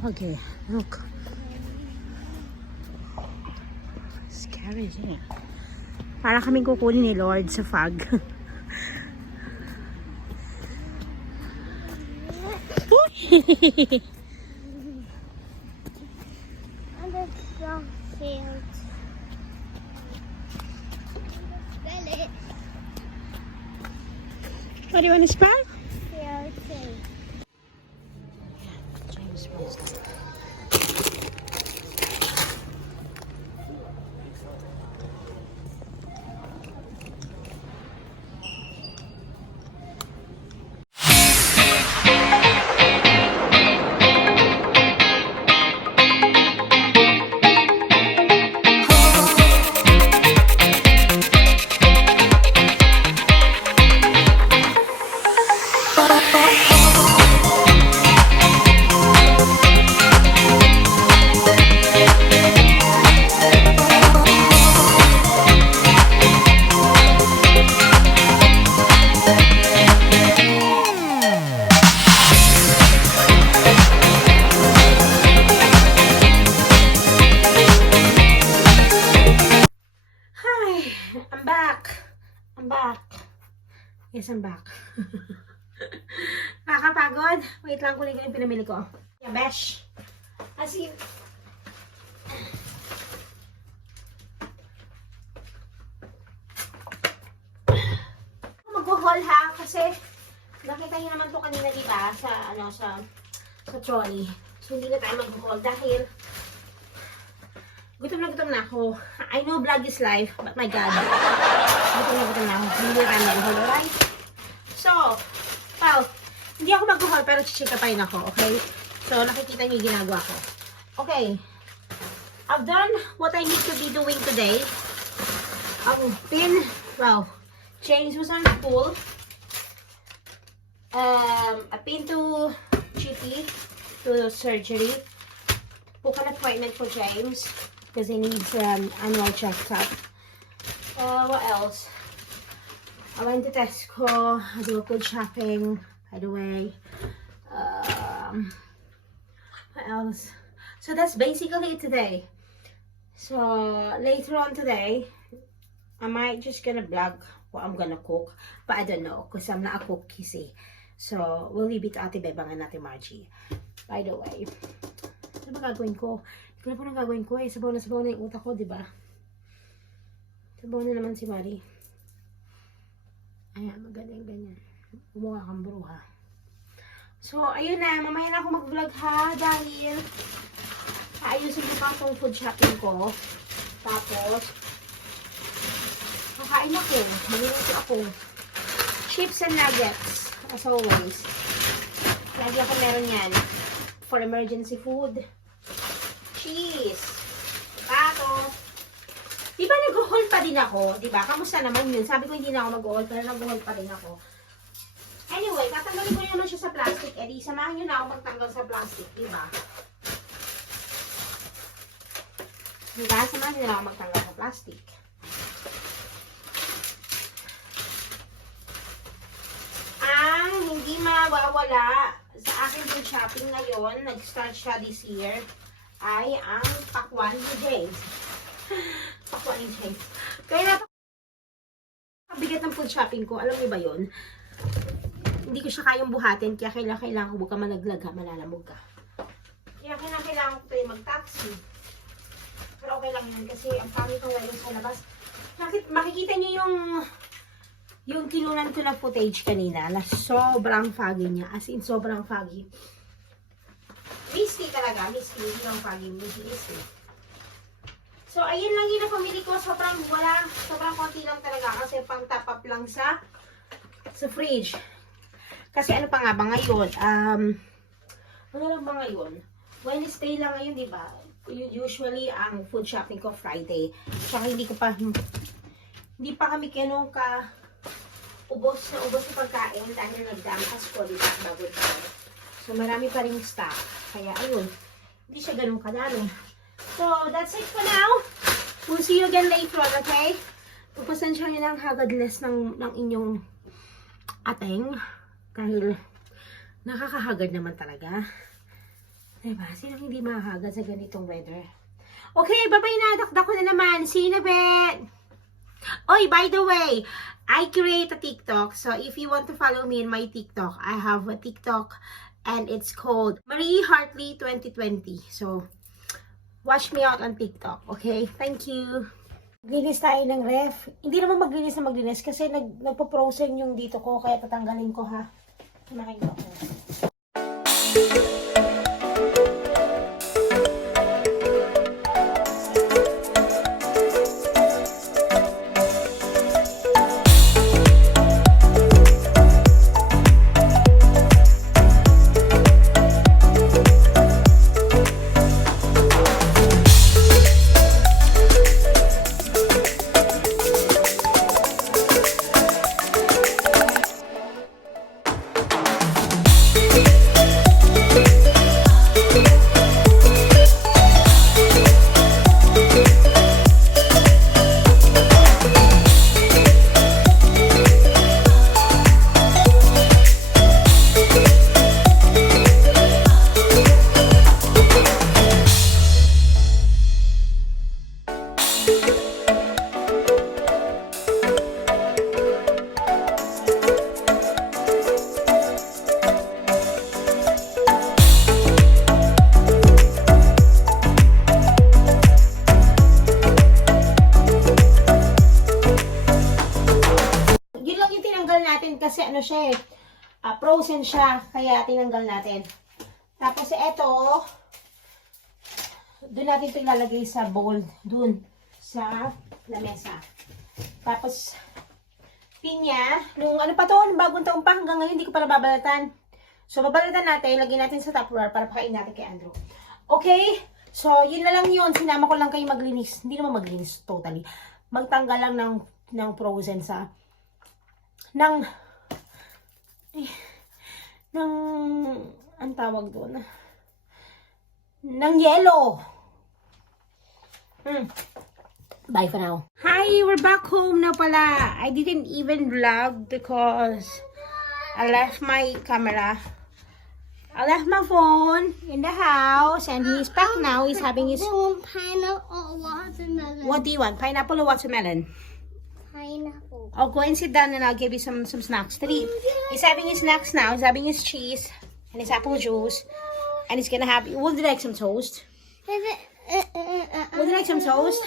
Okay, look. Scary, eh. Para kaming kukunin ni Lord sa fog. What do you want to spell? James Winston. Yes, I'm back. Nakakapagod. Wait lang, kunin ko yung pinamili ko. Yeah, besh. As in, mag-haul ha, kasi nakita niyo naman to kanina, diba? Sa trolley. So, hindi na tayo mag-haul dahil gutom na ako. I know vlog is life, but my God. Gutom na ako. Hindi na tayo mag-haul, alright? So, well, hindi ako mag-haul pero chichika pa rin ako, okay? So, nakikita niyo yung ginagawa ko. Okay. I've done what I need to be doing today. I've been, well, James was on school. I've been to GP, to surgery. Book an appointment for James because he needs annual checkup. What else? I went to Tesco. I do a good shopping, by the way. What else? So that's basically it today. So later on today, I might just gonna vlog what I'm gonna cook, but I don't know because I'm not a cook, you see. So we'll leave it to Ate Bebang and Ate Margie. By the way, ano ba gagawin ko? Hindi ko na po nang gagawin ko eh. Sabaw na yung utak ko, diba? Sabaw na naman si Marie. Ayan, magaling ganyan. Gumawa kang bruha. So, ayun na. Mamaya na ako mag-vlog ha. Dahil ayusin ko pa itong food shopping ko. Tapos, kakain ako. Magluluto ako. Chips and nuggets. As always. Lagi ako meron yan. For emergency food. Cheese. Tapos, di ba nag-haul pa din ako? Di ba? Kamusta naman yun? Sabi ko hindi na ako mag-haul, pero nag-haul pa din ako. Anyway, tatanggalin ko naman siya sa plastic. Eh, di samahan nyo na ako magtanggal sa plastic. Di ba? Di ba? Samahan nyo na ako magtanggal sa plastic. Ang hindi mawawala sa akin yung shopping ngayon, nag-start siya this year, ay ang pakwan ni James. Pakwan ni James. Kaya napakabigat ng food shopping ko. Alam niyo ba yun? Hindi ko siya kayang buhatin, kaya kailangan huwag ka malaglag ha, malalamog ka. Kaya kailangan ko tayo mag-taxi. Pero okay lang yun kasi ang pangit ko ngayon sa labas. Makikita niyo yung kinunan ko na footage kanina na sobrang foggy niya. As in, sobrang foggy. Misty talaga. Misty. Hindi lang foggy. Misty. So, ayun lang yung napamili ko. Sobrang konti lang talaga. Kasi pang top up lang sa fridge. Kasi ano pa nga ba ngayon? Ano lang ba ngayon? Wednesday lang ngayon, di ba? Usually, ang food shopping ko Friday. So, hindi pa kami ganun ubos na pagkain dahil nagdamas ko dito bago tayo. So, marami pa rin stock. Kaya, ayun. Hindi siya ganun kadami. So, that's it for now. We'll see you again later on, okay? Pagpasensya nyo ng hagadness ng inyong ateng. Dahil, nakakahagad naman talaga. Diba? Sino hindi mahagad sa ganitong weather? Okay, bye-bye na. Dakdak ko na naman. See you in a bit. Oy, by the way, I create a TikTok. So, if you want to follow me in my TikTok, I have a TikTok and it's called Marie Hartley 2020. So, watch me out on TikTok. Okay? Thank you. Maglinis tayo ng ref. Hindi naman maglinis kasi nagpo-frozen yung dito ko. Kaya tatanggalin ko ha. Makikita ko. Kasi ano siya frozen siya, kaya tinanggal natin. Tapos eto, doon natin ito ilalagay sa bowl, doon sa lamesa. Tapos pinya, nung ano pa to, bagong taon pa, hanggang ngayon hindi ko pa nababalatan. So babalatan natin, lagyan natin sa Tupperware para pakain natin kay Andrew. Okay? So yun na lang yun, sinama ko lang kayo maglinis. Hindi naman maglinis totally. Magtanggal lang ng frozen sa ang tawag doon, ng yelo. Bye for now. Hi, we're back home na pala. I didn't even vlog because I left my camera. I left my phone in the house and he's back now. He's having his... Pineapple or watermelon? What do you want? Pineapple or watermelon? Pineapple. I'll go and sit down and I'll give you some snacks to eat. He's having his snacks now. He's having his cheese and his apple juice. And he's gonna have... Would you like some toast? Would you like some toast?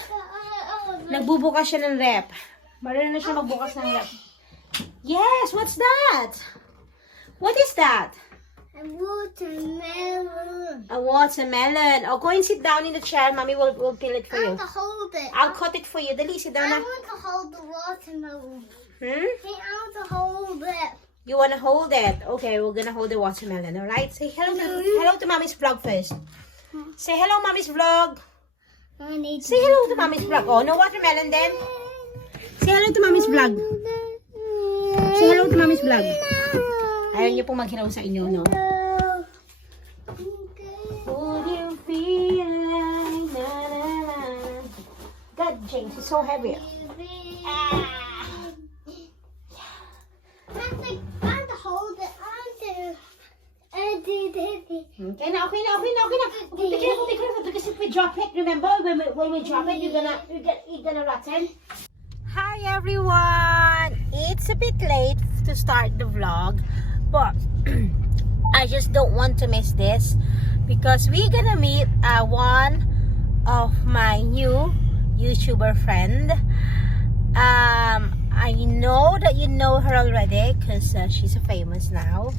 Nagbubukas siya ng rep. Marunong na siya magbukas ng rep. Yes, what's that? What is that? A watermelon. A watermelon. Oh, go and sit down in the chair. Mommy will peel it for I you. want to hold it. I'll cut it for you. Dali, sit down I na. want to hold the watermelon. Hmm? Hey, I want to hold it. You wanna hold it? Okay, we're gonna hold the watermelon, alright? Say hello to Mommy's vlog first. Say hello, Mommy's vlog. I need Say hello to Mommy's vlog. Oh, no watermelon then? Say hello to Mommy's vlog. Say hello to Mommy's vlog. Ayaw niyo pong mag-hello sa inyo, no? Would you feel like na-na-na? God, James, it's so heavy. I want to hold it. Okay na. Be careful, because if we drop it, remember, when we drop it, you're gonna rotten. Hi everyone! It's a bit late to start the vlog, but I just don't want to miss this because we're gonna meet one of my new YouTuber friend. I know that you know her already because she's famous now.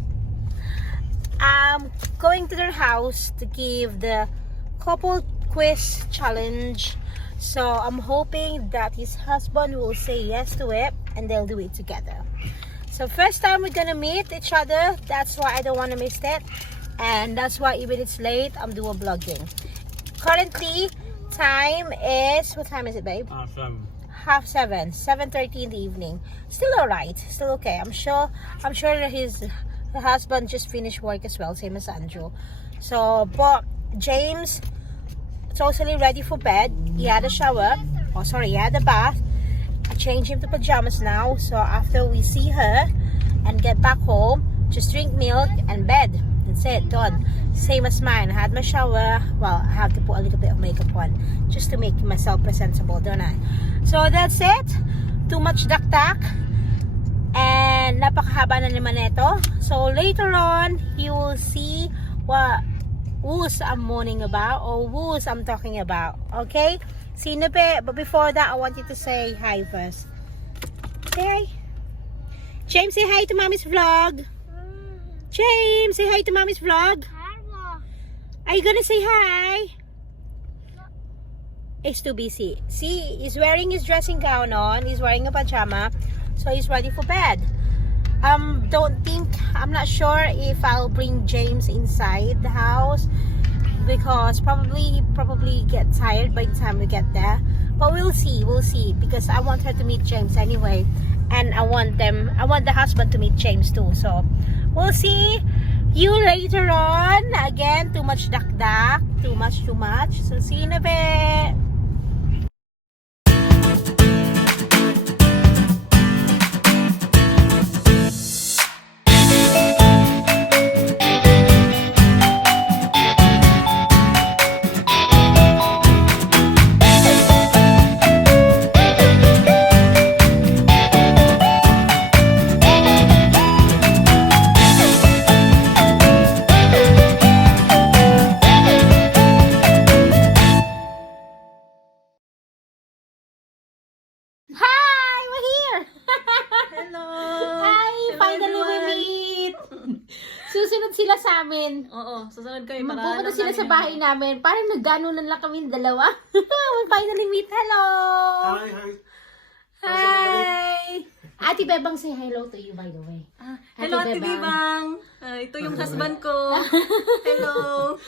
I'm going to their house to give the couple quiz challenge. So I'm hoping that his husband will say yes to it and they'll do it together. So first time we're gonna meet each other. That's why I don't want to miss it. And that's why even it's late, I'm doing vlogging. Currently, time is, what time is it, babe? 7:30, 7:30 in the evening. Still alright, still okay. I'm sure that his husband just finished work as well, same as Andrew. So, but James totally ready for bed. He had a shower. Oh, sorry, he had a bath. I changed him to pajamas now. So after we see her and get back home, just drink milk and bed. That's it, done. Same as mine. I had my shower. Well, I have to put a little bit of makeup on just to make myself presentable, don't I? So that's it. Too much dakdak. And napakahaba na naman ito. So later on, you will see who's I'm mourning about or who's I'm talking about. Okay? See you in a bit. But before that, I want you to say hi first. Say hi. James, say hi to Mommy's vlog. James, say hi to Mommy's vlog. Are you gonna say hi? He's too busy. See, he's wearing his dressing gown on. He's wearing a pajama. So he's ready for bed. I'm not sure if I'll bring James inside the house because he probably get tired by the time we get there. But we'll see because I want her to meet James anyway. And I want the husband to meet James too. So we'll see you later on. Again, too much dakdak, too much. So see you in a bit. Hi! We're here! Hello! Hi! Hello, Finally we everyone. meet! Susunod sila sa amin. Oo, susunod kami para Pupunta alam sila namin sa bahay namin. Parang nagganunan lang kami dalawa. We finally meet. Hello! Hi, hi. Hi! Ate Bebang, say hello to you by the way. Hello, Ate Bibang! Ito yung husband ko. Hello!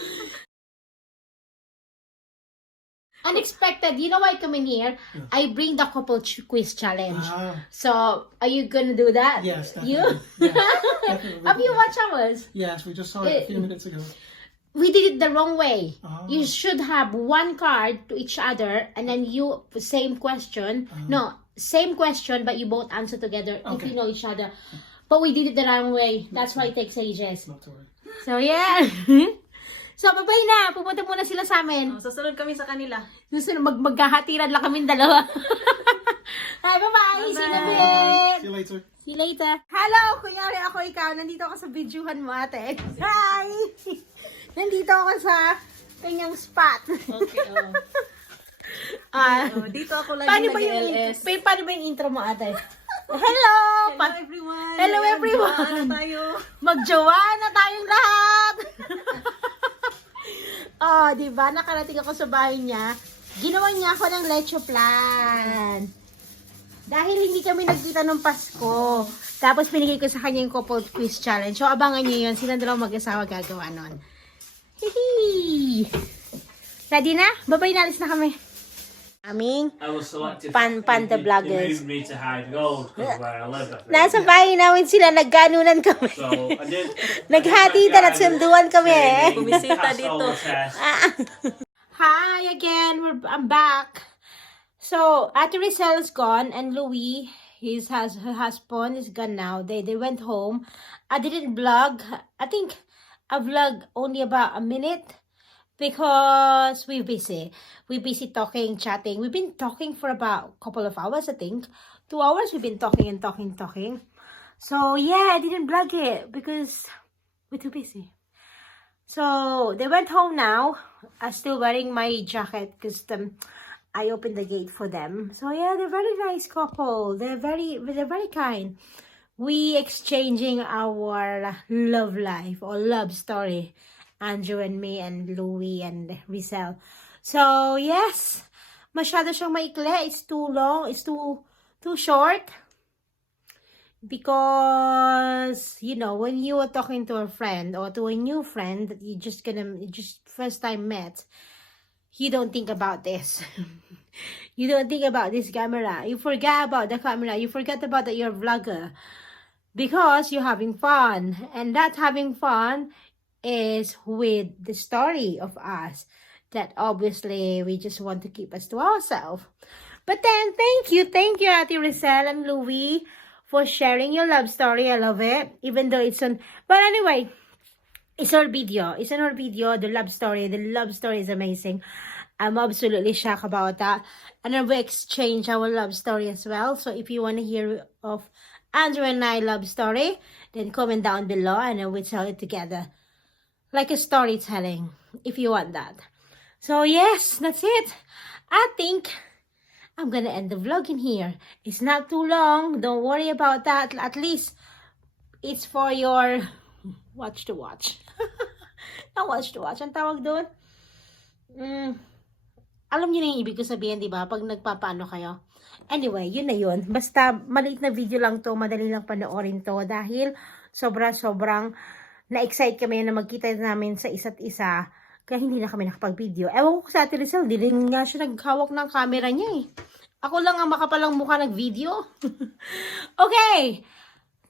Unexpected. You know why I come in here? Yeah. I bring the couple quiz challenge. Ah, So, are you gonna do that? yes, You? definitely. Yes, definitely. Have you watched ours? Yes, we just saw it a few minutes ago. We did it the wrong way. Ah. You should have one card to each other and then you, same question. No, same question but you both answer together if Okay. you know each other. But we did it the wrong way. That's why it takes ages. Not to worry. So, yeah. So, bye-bye na. Pupunta muna sila sa amin. Susunod kami sa kanila. Susunod, magkahatiran lang kami dalawa. Hi, bye-bye. See you in a bit. See you later. See you later. Hello! Kunyari ako ikaw. Nandito ako sa videohan mo, ate. Hi! Nandito ako sa kanyang spot. Okay, oh. Dito ako lagi Paano ba yung nag-LS. paano ba yung intro mo, ate? Hello! Hello, everyone! Hello, Ayan, everyone. jowa na tayo. Magjowa na tayong lahat! Oh, di ba? Nakarating ako sa bahay niya. Ginawa niya ako ng leche plan. Dahil hindi kami nagkita nung Pasko. Tapos pinigay ko sa kanya yung couple quiz challenge. So, abangan niyo yun. Silang dalawang mag-asawa gagawa nun. Hihi! Ready na? Babay na, alis na kami. Aming I was selected. Panda They vloggers. moved me to Hyde Gold because where I live. I think. Nasa bahay namin sila, nagganunan kami. So I did. Naghati at sunduan kami eh. Bumisita dito. Hi again, I'm back. So, Ate Rizel's gone and Louis, her husband is gone now. They went home. I didn't vlog. I think I vlogged only about a minute because we're busy. We're busy talking, chatting. We've been talking for about a couple of hours, I think. 2 hours we've been talking and talking. So, yeah, I didn't vlog it because we're too busy. So, they went home now. I'm still wearing my jacket because I opened the gate for them. So, yeah, they're very nice couple. They're very kind. We exchanging our love life or love story. Andrew and me and Louie and Rizel. So, yes. Masyado siyang maikli. It's too long. It's too short. Because, you know, when you are talking to a friend or to a new friend that you just first time met, you don't think about this. You don't think about this camera. You forget about the camera. You forget about that you're a vlogger. Because you're having fun. And that having fun is with the story of us. That obviously we just want to keep us to ourselves. But then, thank you, Ate Rizel and Louie, for sharing your love story. I love it. Even though it's on... But anyway, It's our video. It's in our video, the love story. The love story is amazing. I'm absolutely shocked about that. And then we exchange our love story as well. So if you want to hear of Andrew and I love story, then comment down below and then we tell it together. Like a storytelling, if you want that. So yes, that's it. I think I'm gonna end the vlog in here. It's not too long. Don't worry about that. At least it's for your watch to watch. Not watch to watch. Ang tawag doon? Alam niyo na yung ibig ko sabihin, di ba? Pag nagpapaano kayo. Anyway, yun na yun. Basta maliit na video lang to. Madali lang panoorin to. Dahil sobrang na-excite kami na magkita namin sa isa't isa. Kaya hindi na kami nakapag-video. Ewan ko sa Ate Rizal, di rin nga siya naghawak ng camera niya eh. Ako lang ang makapalang mukha nag-video. Okay.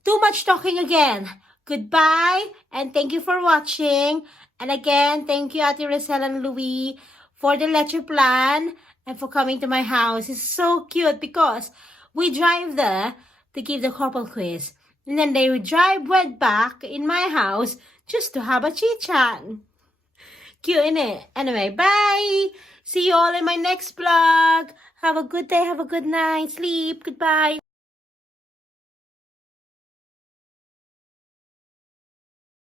Too much talking again. Goodbye. And thank you for watching. And again, thank you Ate Rizal and Louie for the letter plan and for coming to my house. It's so cute because we drive there to give the couple quiz. And then they went back in my house just to have a chit-chat. Cute, innit? Anyway, bye! See you all in my next vlog. Have a good day, have a good night, sleep, goodbye.